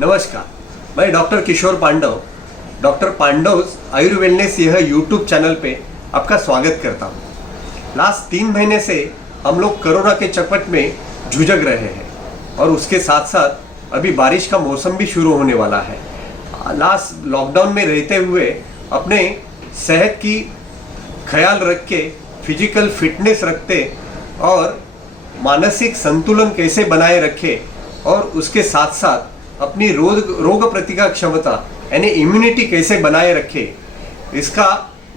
नमस्कार, मैं डॉक्टर किशोर पांडव, डॉक्टर पांडव्स आयुर्वेलनेस यह यूट्यूब चैनल पे आपका स्वागत करता हूँ। लास्ट 3 महीने से हम लोग कोरोना के चपेट में जूझ रहे हैं और उसके साथ साथ अभी बारिश का मौसम भी शुरू होने वाला है। लास्ट लॉकडाउन में रहते हुए अपने सेहत की ख्याल रख के फिजिकल फिटनेस रखते और मानसिक संतुलन कैसे बनाए रखे और उसके साथ साथ अपनी रोग प्रतिकार क्षमता यानी इम्यूनिटी कैसे बनाए रखे, इसका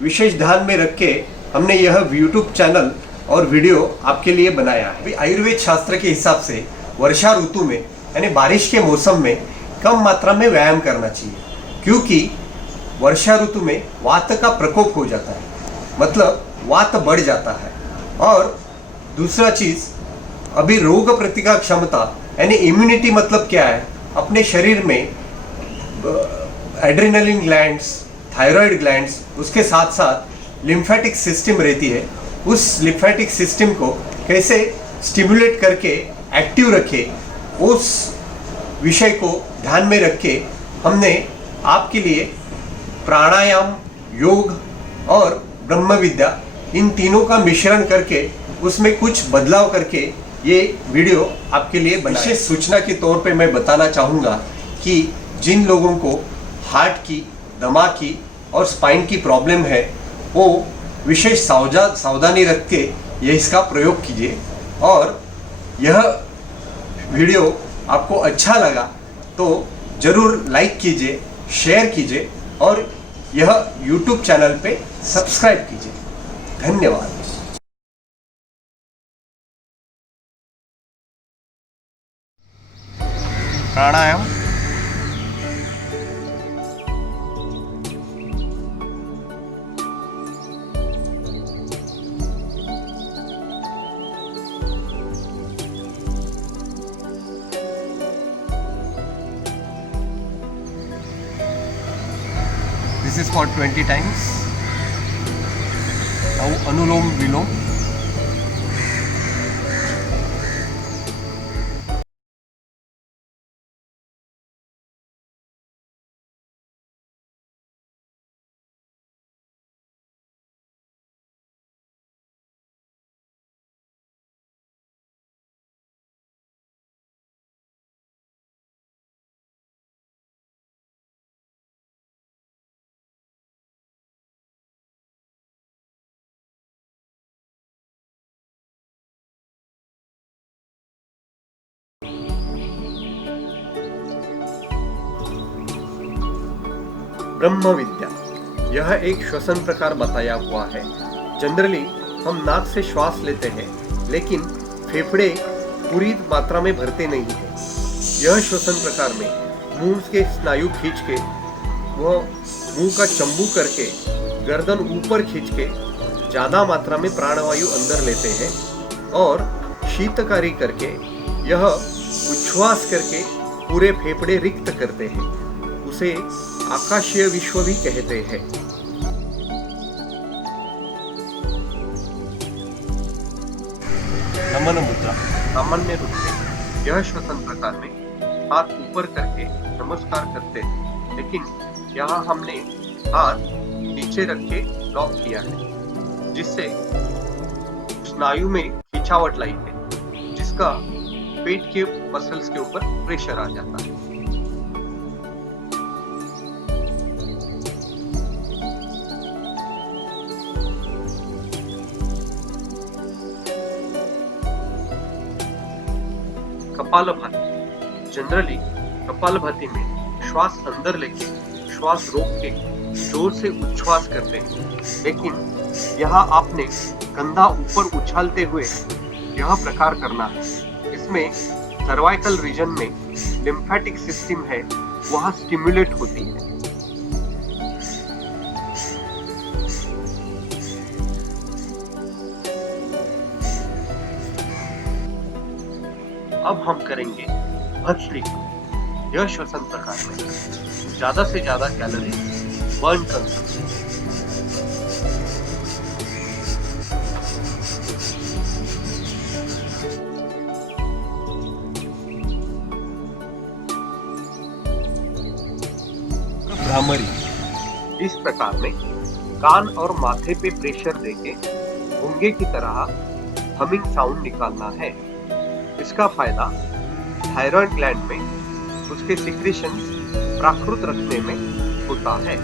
विशेष ध्यान में रख के हमने यह यूट्यूब चैनल और वीडियो आपके लिए बनाया है। आयुर्वेद शास्त्र के हिसाब से वर्षा ऋतु में यानी बारिश के मौसम में कम मात्रा में व्यायाम करना चाहिए, क्योंकि वर्षा ऋतु में वात का प्रकोप हो जाता है, मतलब वात बढ़ जाता है। और दूसरा चीज़, अभी रोग प्रतिकार क्षमता यानी इम्यूनिटी मतलब क्या है, अपने शरीर में एड्रेनलिन ग्लैंड्स, थायराइड ग्लैंड्स, उसके साथ साथ लिम्फेटिक सिस्टम रहती है। उस लिम्फेटिक सिस्टम को कैसे स्टिमुलेट करके एक्टिव रखे, उस विषय को ध्यान में रख के हमने आपके लिए प्राणायाम, योग और ब्रह्म विद्या इन तीनों का मिश्रण करके उसमें कुछ बदलाव करके ये वीडियो आपके लिए बनाया। विशेष सूचना के तौर पे मैं बताना चाहूँगा कि जिन लोगों को हार्ट की, दमा की और स्पाइन की प्रॉब्लम है, वो विशेष सावधानी रख के ये इसका प्रयोग कीजिए। और यह वीडियो आपको अच्छा लगा तो ज़रूर लाइक कीजिए, शेयर कीजिए और यह YouTube चैनल पे सब्सक्राइब कीजिए। धन्यवाद। प्राणायाम, this is for 20 times. Now Anulom Vilom. ब्रह्म विद्या, यह एक श्वसन प्रकार बताया हुआ है। जनरली हम नाक से श्वास लेते हैं, लेकिन फेफड़े पूरी मात्रा में भरते नहीं हैं। यह श्वसन प्रकार में मुंह के स्नायु खींच के, वह मुंह का चंबू करके, गर्दन ऊपर खींच के ज़्यादा मात्रा में प्राणवायु अंदर लेते हैं और शीतकारी करके यह उच्छ्वास करके पूरे फेफड़े रिक्त करते हैं। उसे आकाशीय विश्व भी कहते हैं। नमन मुद्रा, सामान्य रूप से यह श्वसन प्रकार में हाथ ऊपर करके नमस्कार करते हैं, लेकिन यहाँ हमने हाथ नीचे रख के लॉक किया है, जिससे स्नायु में खिंचावट लाई है, जिसका पेट के मसल्स के ऊपर प्रेशर आ जाता है। कपालभाति, जनरली कपालभाति में श्वास अंदर लेके श्वास रोक के जोर से उच्छ्वास करते हैं, लेकिन यहाँ आपने कंधा ऊपर उछालते हुए यह प्रकार करना है। इसमें सर्वाइकल रीजन में लिम्फेटिक सिस्टम है, वहाँ स्टिमुलेट होती है। अब हम करेंगे भस्त्रिका। यह श्वसन प्रकार में ज्यादा से ज्यादा कैलोरी बर्न कर सकते हैं। घामरी। इस प्रकार में कान और माथे पे प्रेशर देके घोंगे की तरह हमिंग साउंड निकालना है। इसका फायदा थायराइड ग्लैंड में उसके सिक्रीशंस प्राकृत रखने में होता है।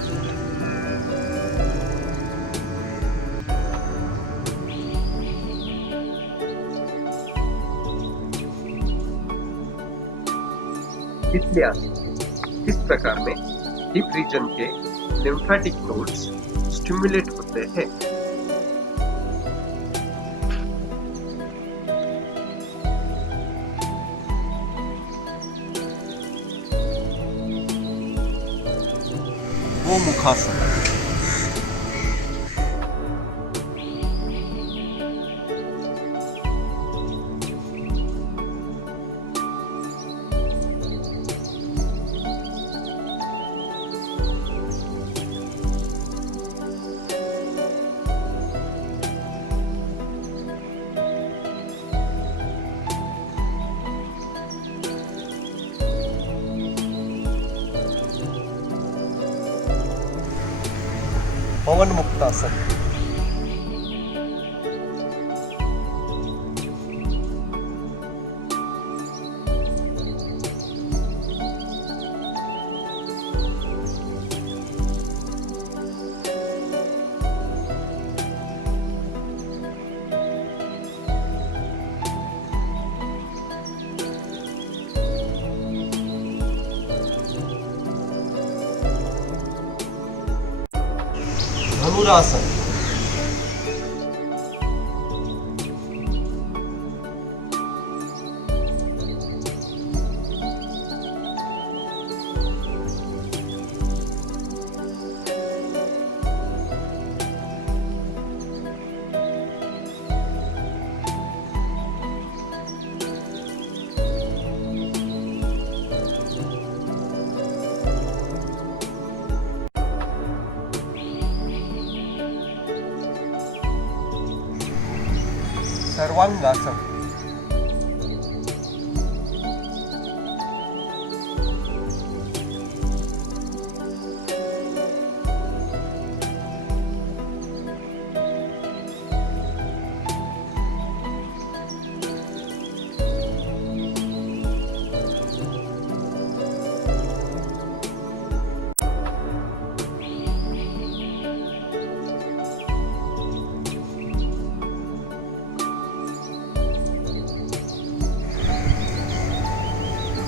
इस प्रकार में हिप रीजन के लिम्फेटिक नोड्स स्टिमुलेट होते हैं। वो मुखासन। पवन मुक्तासन। धनुरासन। सर्वांगासन।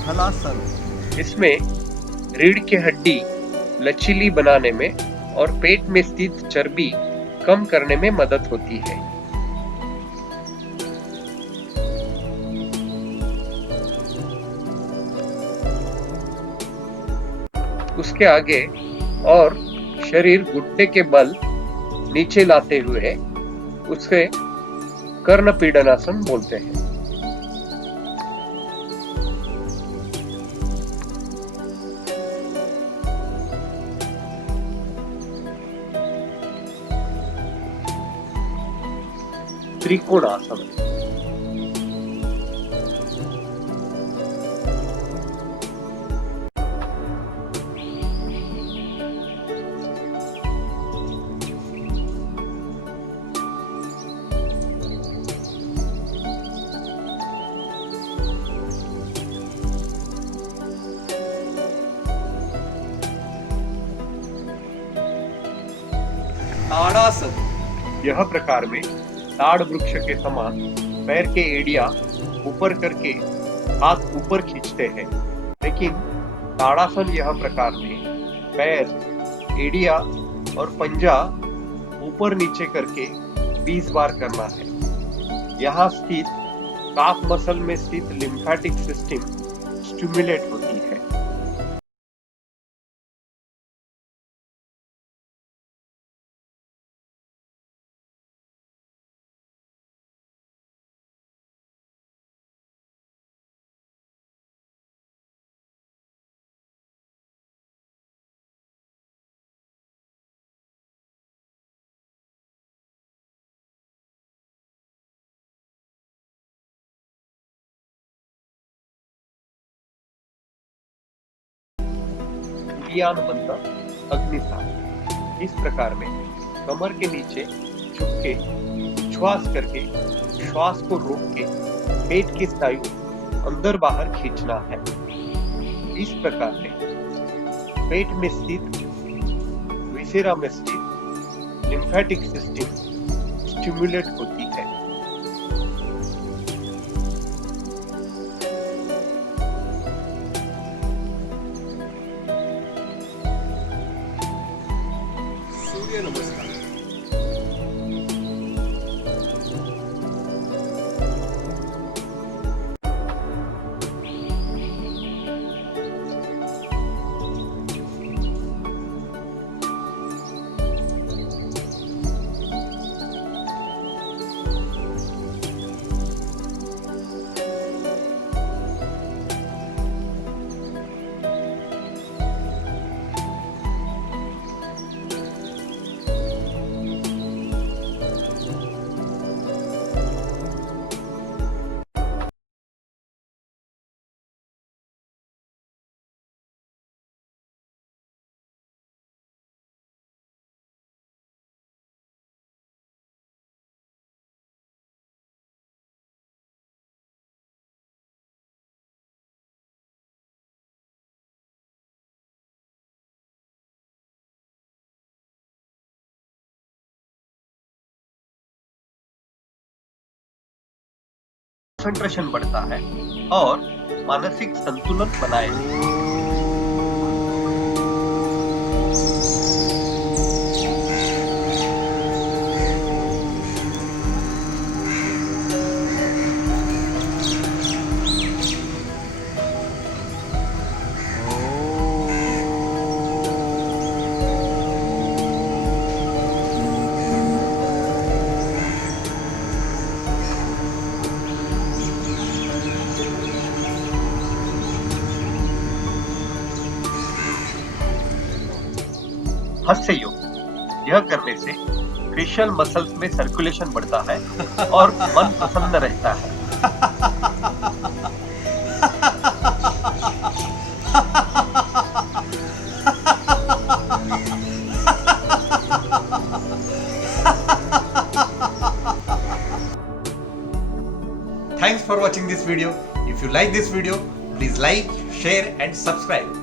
हलासन। इसमें रीढ़ की हड्डी लचीली बनाने में और पेट में स्थित चर्बी कम करने में मदद होती है। उसके आगे और शरीर घुटने के बल नीचे लाते हुए उसे कर्ण पीडनासन बोलते हैं। त्रिकोणासन। ताड़ासन। यह प्रकार में ताड़ वृक्ष के समान पैर के एड़िया ऊपर करके हाथ ऊपर खींचते हैं, लेकिन ताड़ासन यह प्रकार में पैर, एड़िया और पंजा ऊपर नीचे करके 20 बार करना है। यहाँ स्थित काफ मसल में स्थित लिम्फेटिक सिस्टम स्टिमुलेट होती है। उडियान बंद अग्निसार। इस प्रकार में कमर के नीचे झुक के उच्छ्वास करके श्वास को रोक के पेट के स्नायु अंदर बाहर खींचना है। इस प्रकार में पेट में स्थित विसेरा में स्थित लिम्फेटिक सिस्टम स्टिमुलेट होती है। सूर्य नमस्कार। कंसंट्रेशन बढ़ता है और मानसिक संतुलन बनाए रखता है। हास्य योग। यह करने से फेशियल मसल्स में सर्कुलेशन बढ़ता है और मन प्रसन्न रहता है। Thanks for watching this video. If you like this video, please like, share and subscribe.